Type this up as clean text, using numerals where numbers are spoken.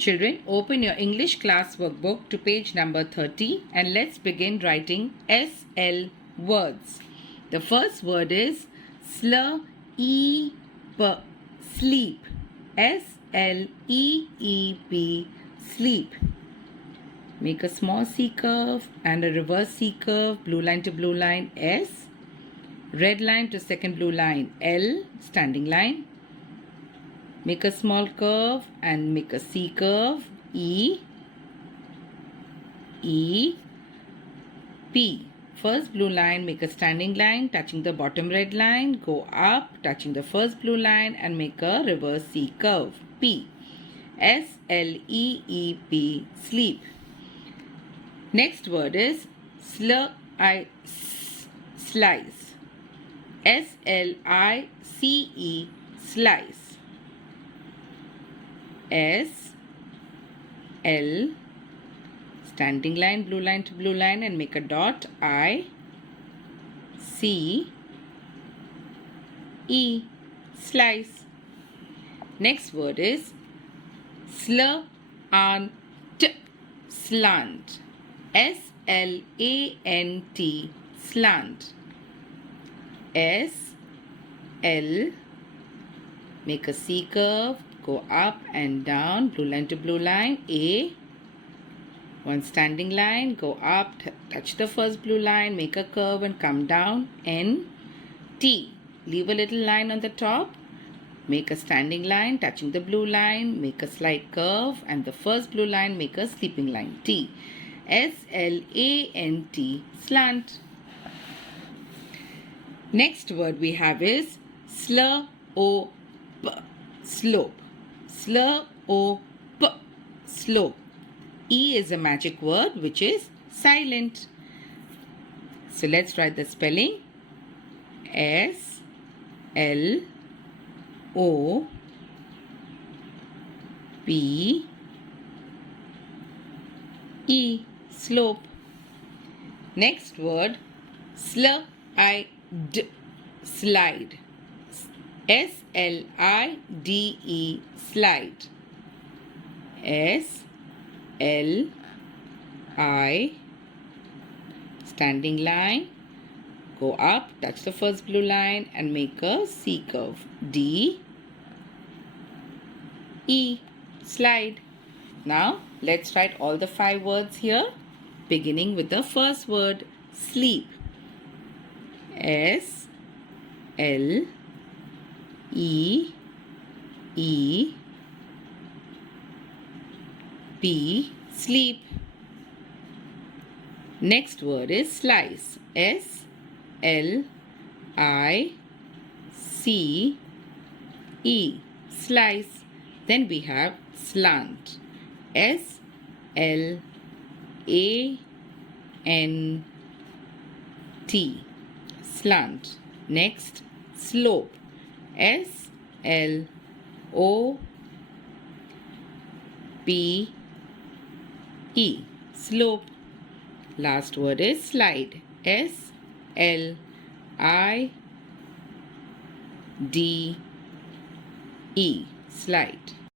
Children, open your English class workbook to page number 30 and let's begin writing SL words. The first word is sleep. Sleep. S-L-E-E-P. Sleep. Make a small C curve and a reverse C curve, blue line to blue line, S. Red line to second blue line, L, standing line. Make a small curve and make a C curve, E, E, P. First blue line, make a standing line, touching the bottom red line, go up, touching the first blue line and make a reverse C curve, P. S-L-E-E-P, sleep. Next word is slice. S-L-I-C-E, slice. S, L, standing line, blue line to blue line and make a dot, I, C, E, slice. Next word is slant, slant. S-L-A-N-T, slant. S, L, make a C curve, go up and down, blue line to blue line, A, one standing line, go up, touch the first blue line, make a curve and come down, N, T, leave a little line on the top, make a standing line, touching the blue line, make a slight curve and the first blue line, make a sleeping line, T, S-L-A-N-T, slant. Next word we have is slope, slope. Slope, slope. E is a magic word which is silent. So let's write the spelling. S L O P E, slope. Next word slide, slide. S-L-I-D-E, slide. S-L-I, standing line, go up, touch the first blue line and make a C curve. D, E, slide. Now, let's write all the 5 words here, beginning with the first word, sleep. S-L E, E, P, sleep. Next word is slice. S, L, I, C, E, slice. Then we have slant. S, L, A, N, T, slant. Next, slope. S, L, O, P, E, slope. Last word is slide. S, L, I, D, E, slide.